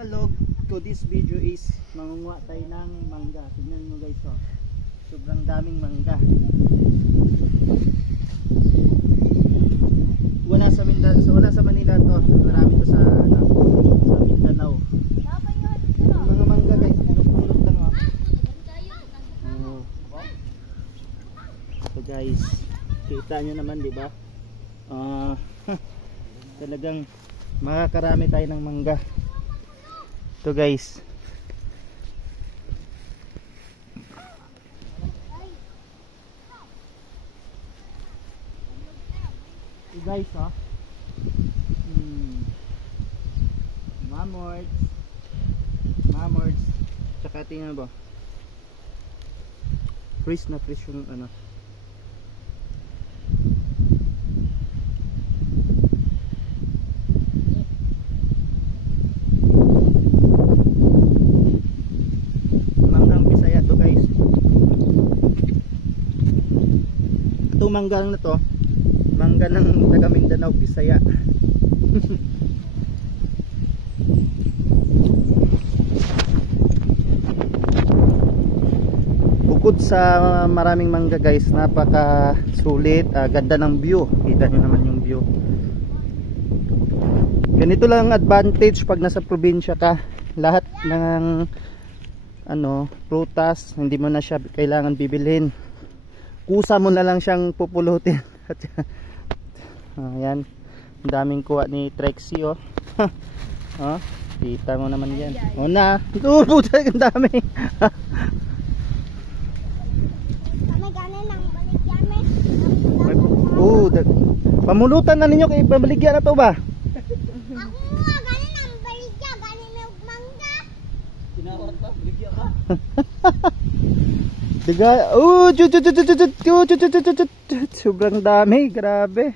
Log to this video is mangunguha tayo ng mangga. Tignan mo guys, oh. Sobrang daming mangga. Wala sa Manila to. Marami to sa Mindanao. Yung mga mangga guys, pulot lang, oh. So guys, kita nyo naman, di ba? Talagang makakarami tayo ng mangga. Ito guys. Ito guys, ha. Mamords. Tsaka tingnan ba? Fresh na fresh yung ano. Mangga na to, mangga ng taga Mindanao, Bisaya. Bukod sa maraming mangga guys, napaka sulit, ganda ng view. Kita nyo naman yung view. Ganito lang ang advantage pag nasa probinsya ka. Lahat ng prutas, hindi mo na siya kailangan bibilhin. Kusa mo na lang siyang pupulutin. Ayan, ang daming kuha ni Trexie, oh. Oh, kita mo naman yan. O na, puta, ang dami. Pamulutan na ninyo kay pabaligyan na to ba? Ako nga ganin ang baligya, ganin may mangga. Tinawag pa, baligyan ka. Diga, sobrang dami, grabe.